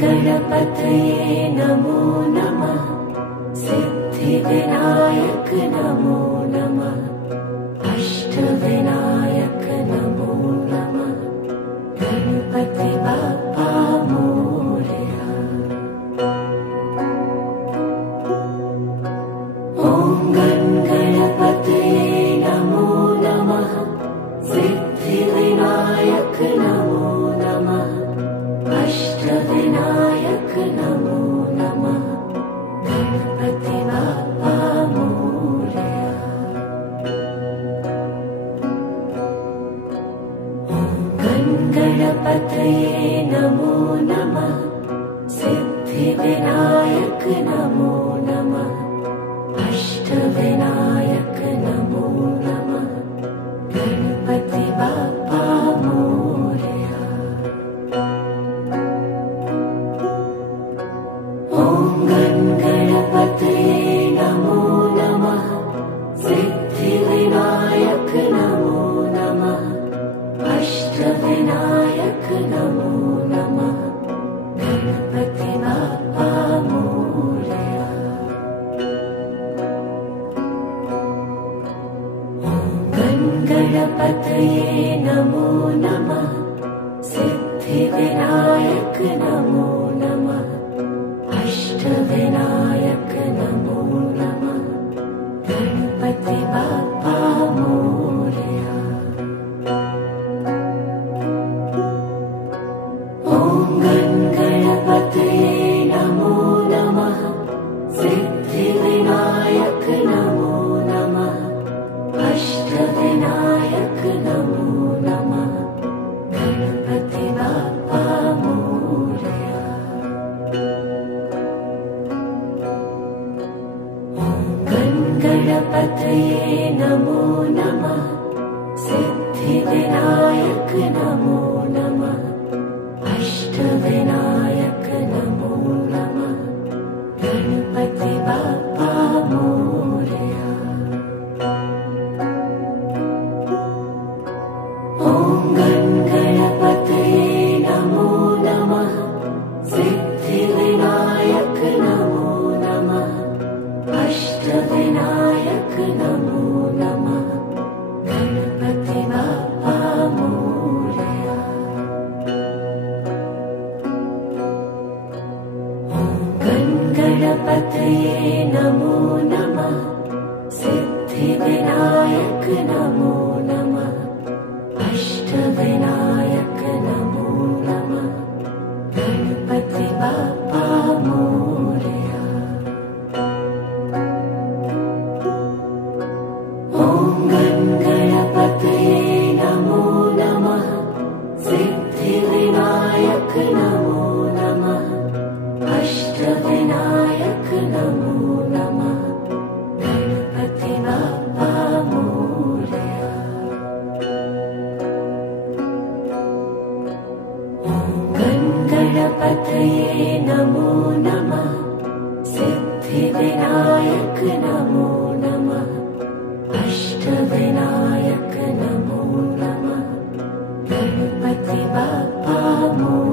गणपतये नमो नमः। सिद्धिविनायक नमो नमः। अष्टविनायक नमो नमः। गणपति बाप्पा मोरया। ॐ गणपतये नमो नमः। सिद्धिविनायक नमो नमः। अष्टविनायक नमो नमः। गणपति बाप्पा मोरया। ॐ गणपतये नमो नमः। सिद्धिविनायक नमो नमः। अष्टविनायक नमो नमः। गणपति बाप्पा मोरया। ॐ गणपतये नमो नमः। सिद्धिविनायक नमो नमः। अष्टविनायक नमो नमः। गणपति बाप्पा मोरया। गणपतये नमो नमः। सिद्धिविनायक नमो नमः। अष्टविनायक नमो नमः। गणपति बाप्पा मोरया। ॐ गणपतये नमो नमः। सिद्धिविनायक नमो नमः। अष्टविनायक नमो नमः। गणपति बाप्पा मोरया। गणपतये नमो नमः। सिद्धिविनायक नमो नमः। अष्टविनायक नमो नमः। गणपति बाप्पा मोरया। ॐ गणपतये नमो नमः। सिद्धिविनायक नमो नमः। अष्टविनायक नमो नमः। गणपति बाप्पा मोरया। ॐ गणपतये नमो नमः। सिद्धिविनायक नमो नमः। अष्टविनायक नमो नमः। गणपति बाप्पा मोरया। ॐ गणपतये नमो नमः। सिद्धिविनायक नमो नमः। अष्टविनायक नमो नमः। गणपति बाप्पा मोरया। गणपतये नमो नमः। सिद्धिविनायक नमो नमः। अष्टविनायक नमो नमः। गणपति बाप्पा मोरया।